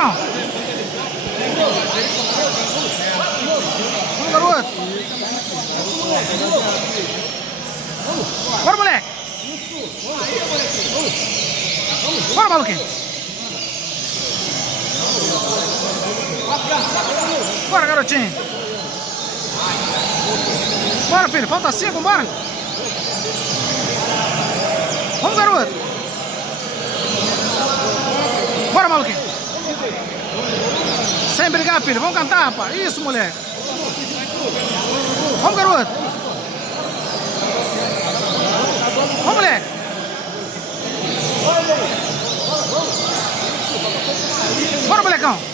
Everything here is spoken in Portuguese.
molecão. Vamos, garoto. Bora, moleque. Bora, maluquinho. Bora, garotinho. Bora, filho. Falta 5, bora. Vamos, garoto. Bora, maluquinho. Sem brigar, filho. Vamos cantar, rapaz. Isso, moleque. Vamos, garoto. Vamos, moleque. Bora, molecão.